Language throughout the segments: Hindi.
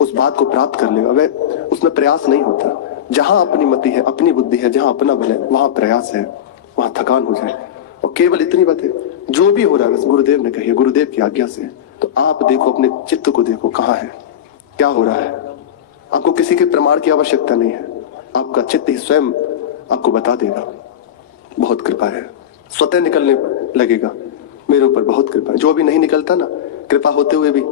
उस बात को प्राप्त कर लेगा। वह उसमें प्रयास नहीं होता। जहां अपनी मति है, अपनी बुद्धि है, जहां अपना बल है, वहां प्रयास है, वहां थकान हो जाए। और केवल इतनी बात है, जो भी हो रहा है बस गुरुदेव ने कही है, गुरुदेव की आज्ञा से। तो आप देखो, अपने चित्त को देखो, कहाँ है, क्या हो रहा है। आपको किसी के प्रमाण की आवश्यकता नहीं है, आपका चित्त ही स्वयं आपको बता देगा। बहुत कृपा है, स्वतः निकलने लगेगा। मेरे ऊपर बहुत कृपा है। जो अभी नहीं निकलता ना, कृपा होते हुए भी,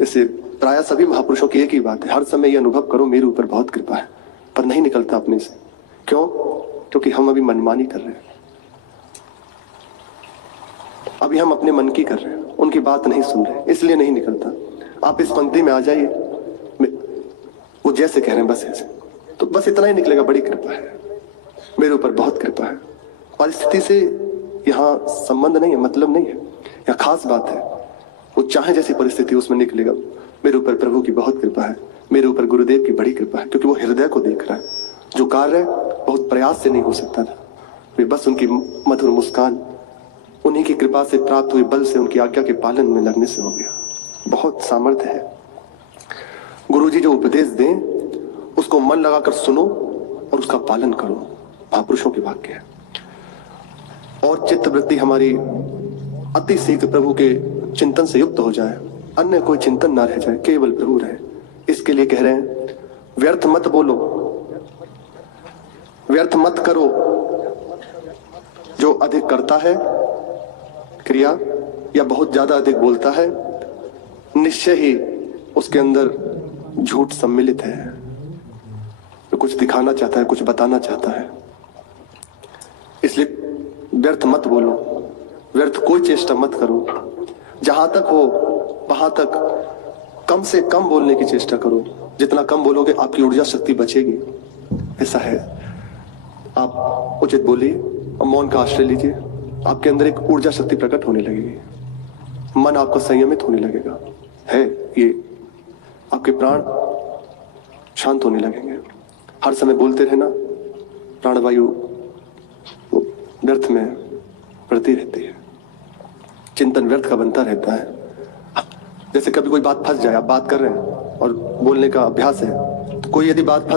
इससे प्राय सभी महापुरुषों की एक ही बात है, हर समय ये अनुभव करो मेरे ऊपर बहुत कृपा है, पर नहीं निकलता अपने से। क्यों? क्योंकि हम अभी मनमानी कर रहे हैं, अभी हम अपने मन की कर रहे हैं, उनकी बात नहीं सुन रहे, इसलिए नहीं निकलता। आप इस पंक्ति में आ जाइए, वो जैसे कह रहे हैं बस ऐसे, तो बस इतना ही निकलेगा। बड़ी कृपा है, मेरे ऊपर बहुत कृपा है। परिस्थिति से यहाँ संबंध नहीं है, मतलब नहीं है, यहाँ खास बात है। वो चाहे जैसी परिस्थिति उसमें निकलेगा, मेरे ऊपर प्रभु की बहुत कृपा है, मेरे ऊपर गुरुदेव की बड़ी कृपा है। क्योंकि वो हृदय को देख रहा है। जो कार्य बहुत प्रयास से नहीं हो सकता था, वे बस उनकी मधुर मुस्कान, उन्हीं की कृपा से प्राप्त हुए बल से, उनकी आज्ञा के पालन में लगने से हो गया। बहुत सामर्थ्य है। गुरुजी जो उपदेश दें उसको मन लगाकर सुनो और उसका पालन करो, महापुरुषों के वाक्य है। और चित्तवृत्ति हमारी अति शीघ्र प्रभु के चिंतन से युक्त हो जाए, अन्य कोई चिंतन ना रह जाए, केवल प्रभु रहे। इसके लिए कह रहे हैं, व्यर्थ मत बोलो, व्यर्थ मत करो। जो अधिक करता है क्रिया या बहुत ज्यादा अधिक बोलता है, निश्चय ही उसके अंदर झूठ सम्मिलित है। तो कुछ दिखाना चाहता है, कुछ बताना चाहता है। इसलिए व्यर्थ मत बोलो, व्यर्थ कोई चेष्टा मत करो। जहां तक हो वहां तक कम से कम बोलने की चेष्टा करो। जितना कम बोलोगे आपकी ऊर्जा शक्ति बचेगी। ऐसा है, आप उचित बोलिए और मौन का आश्रय लीजिए, आपके अंदर एक ऊर्जा शक्ति प्रकट होने लगेगी, मन आपका संयमित होने लगेगा। है ये, आपके प्राण शांत होने लगेंगे। हर समय बोलते रहना, प्राणवायु व्यर्थ में बढ़ती रहती है, चिंतन व्यर्थ का बनता रहता है। जैसे कभी कोई बात फंस जाए, आप बात कर रहे हैं और बोलने का अभ्यास है, तो कोई यदि बात फंस